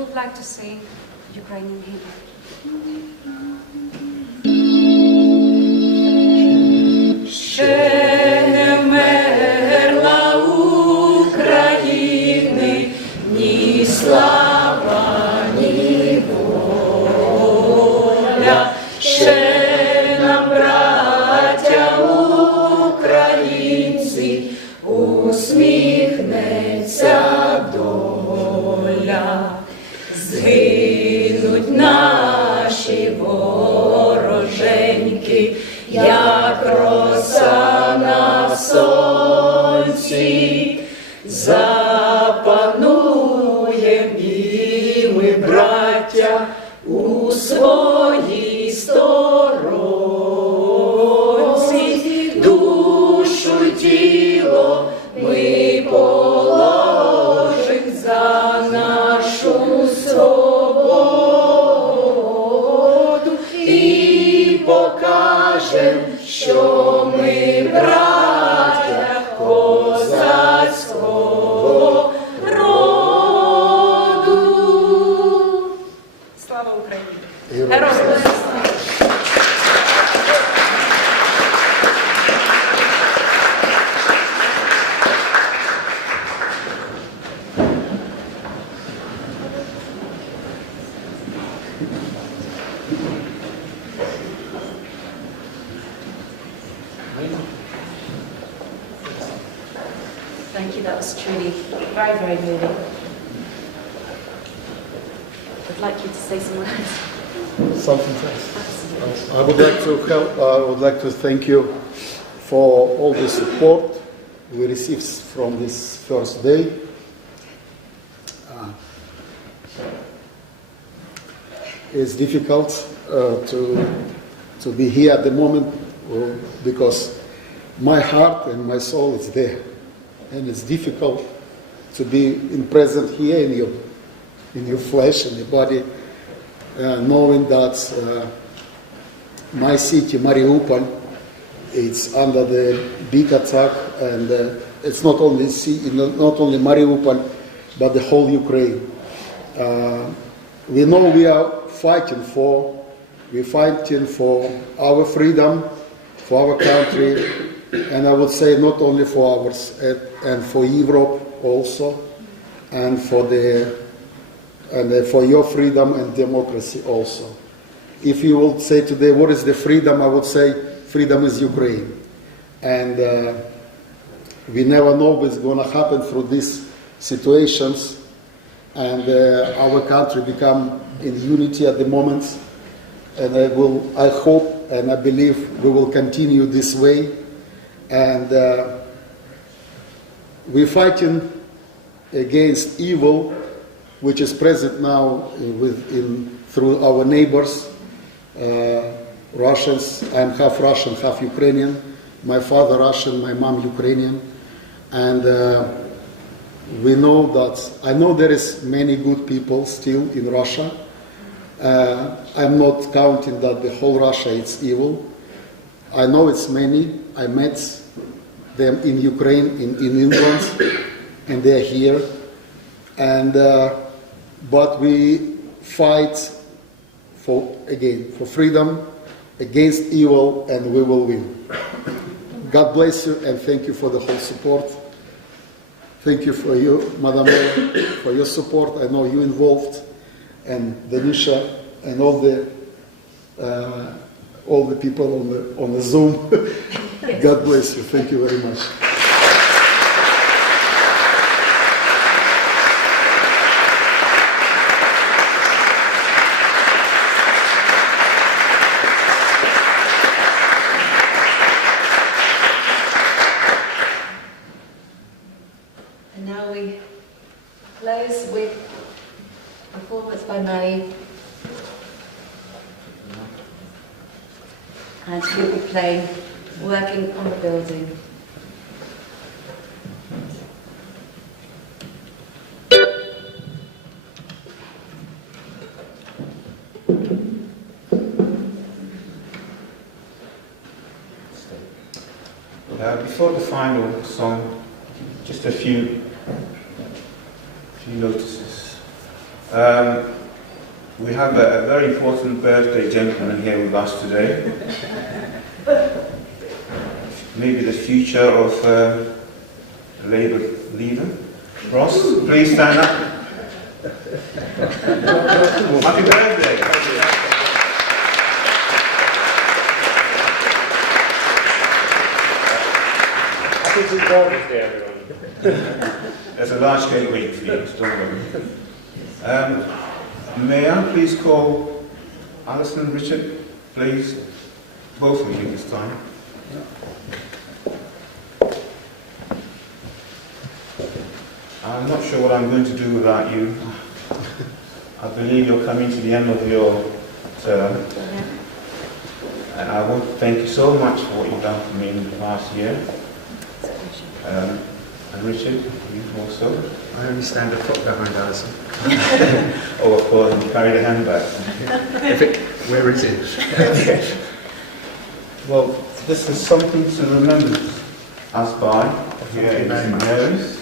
would like to sing Ukrainian hymn. Ще не вмерла України ні слава, ні воля. Ще нам, браття українці, усміхнеться доля. Згинуть наші вороженьки, як роса на сонці. Запануєм і ми, браття, у своїй сторонці. Душу й тіло ми положим за нашу свободу і покажем, що ми браття козацького роду. Слава Україні! Героям слава! Thank you, that was truly very, very moving. I'd like you to say some words. Something else. I would like to thank you for all the support we received from this first day. It's difficult to be here at the moment because my heart and my soul is there, and it's difficult to be present here in your flesh and your body, knowing that my city, Mariupol, it's under the big attack, and it's not only Mariupol, but the whole Ukraine. We know we are fighting for our freedom, for our country, and I would say not only for ours, and for Europe also, and for your freedom and democracy also. If you will say today, what is the freedom? I would say freedom is Ukraine. And we never know what's going to happen through these situations, and our country become in unity at the moment. And I hope and I believe we will continue this way. And we're fighting against evil, which is present now through our neighbors, Russians. I'm half Russian, half Ukrainian. My father Russian, my mom Ukrainian. And I know there is many good people still in Russia. I'm not counting that the whole Russia is evil. I know it's many. I met them in Ukraine, in England, and they're here. And but we fight for freedom, against evil, and we will win. God bless you, and thank you for the whole support. Thank you for you, Madam Mayor, for your support. I know you involved, and Danisha, and all the people on the Zoom. God bless you. Thank you very much. And now we close with a performance by Mary. And she'll be playing Working on the Building. Before the final song, just a few notices. We have a very important birthday gentleman here with us today. Maybe the future of Labour leader. Ross, please stand up. Happy birthday. Happy 2 Day, everyone. There's a large cake waiting for you, don't worry. May I please call Alison and Richard, please? Both of you this time. I'm not sure what I'm going to do without you. I believe you're coming to the end of your term. And I want to thank you so much for what you've done for me in the last year. And Richard, you also. I only stand a foot behind Alison. Oh, of course, you carry the handbag. Where it is. Okay. Well, this is something to remember us by here in Mary's.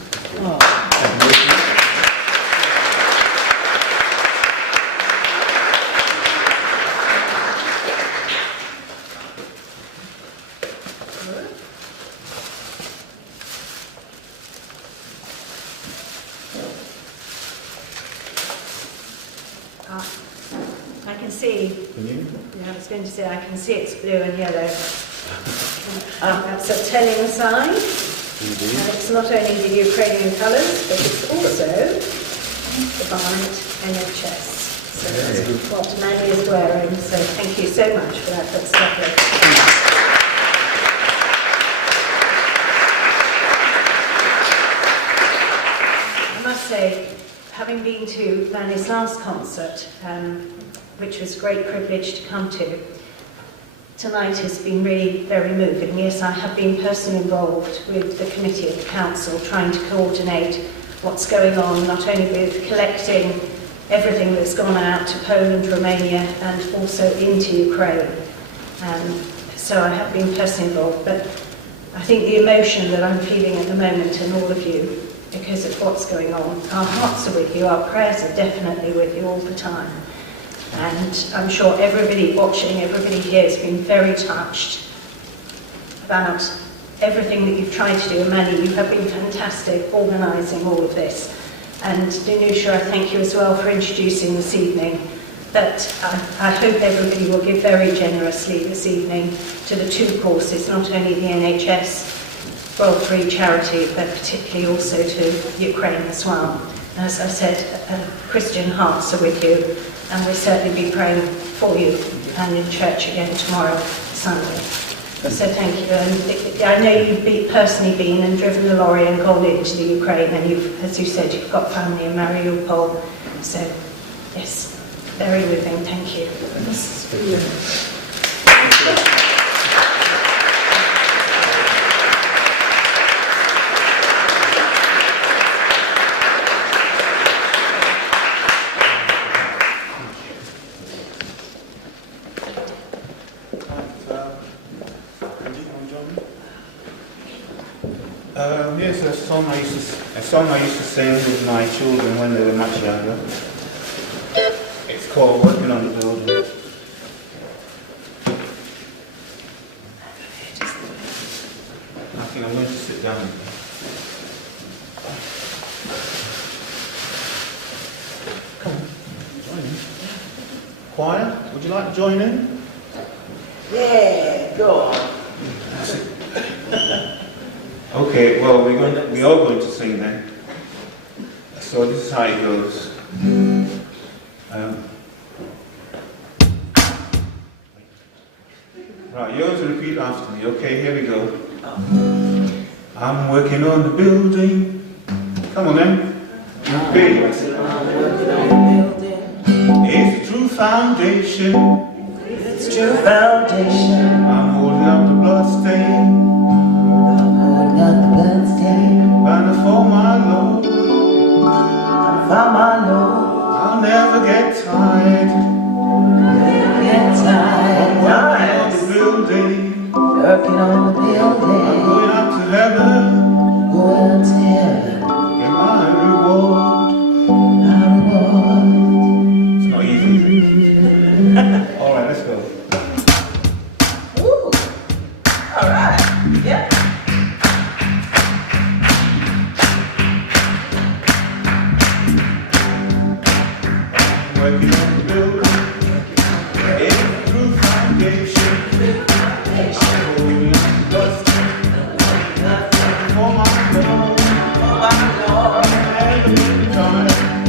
I can see. Can you? Yeah, I was going to say I can see it's blue and yellow. That's a telling sign. Indeed. And it's not only the Ukrainian colours, but it's also the Barnet NHS. So that's what Maddie is wearing. So thank you so much for that. That's lovely. I must say, having been to Manny's last concert, which was a great privilege to come to, tonight has been really very moving. Yes, I have been personally involved with the committee of the council trying to coordinate what's going on, not only with collecting everything that's gone out to Poland, Romania and also into Ukraine. So I have been personally involved, but I think the emotion that I'm feeling at the moment and all of you, because of what's going on, our hearts are with you, our prayers are definitely with you all the time. And I'm sure everybody watching, everybody here has been very touched about everything that you've tried to do. And Manny, you have been fantastic organising all of this. And Danusha, I thank you as well for introducing this evening. But I hope everybody will give very generously this evening to the 2 causes, not only the NHS World Free Charity, but particularly also to Ukraine as well. And as I said, Christian hearts are with you. And we'll certainly be praying for you and in church again tomorrow, Sunday. So thank you. And I know you've personally been and driven the lorry and gone into the Ukraine, and you've, as you said, you've got family in Mary-at-Finchley. So, yes, very moving. Thank you. Yes, a song I used to sing with my children when they were much younger. It's called Working on the Building. I think I'm going to sit down. Come on, join in. Choir, would you like to join in? Yeah, go on. That's it. Okay, well, we are going to sing then. So this is how it goes. Right, you're going to repeat after me. Okay, here we go. I'm working on the building. Come on then. Big. It's a true foundation. It's a true foundation. I'm holding up the blood stain. Banner for my Lord, I'll never get tired. I'm working on the building. I'm going up to heaven. Get my reward. working on the building. Getting through foundation. I'm holding up the dusting. For my Lord.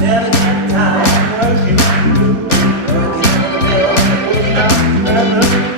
Never get tired. I'm working on the building. Holding up together.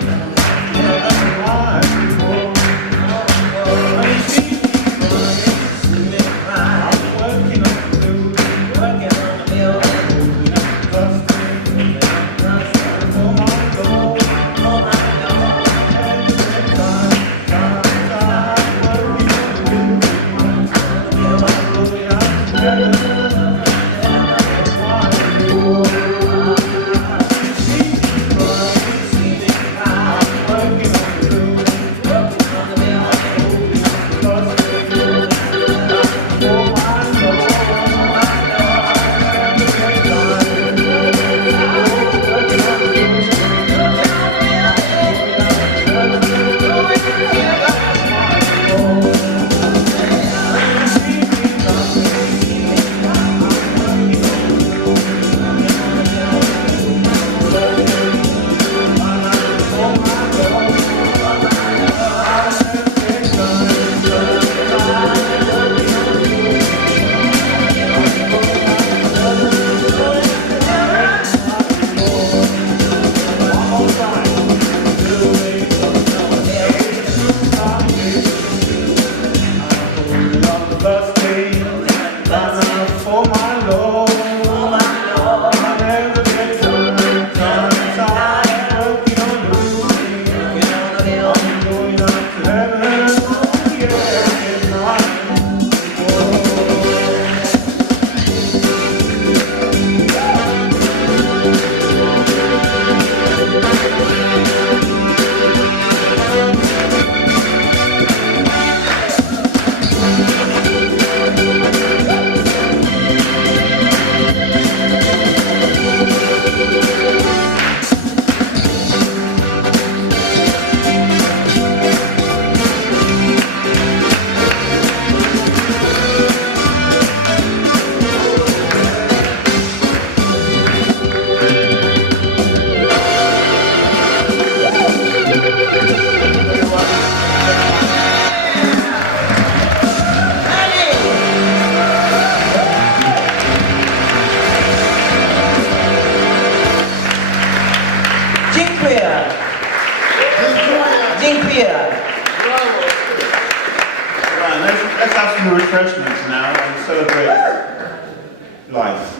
Let's have some refreshments now and celebrate life.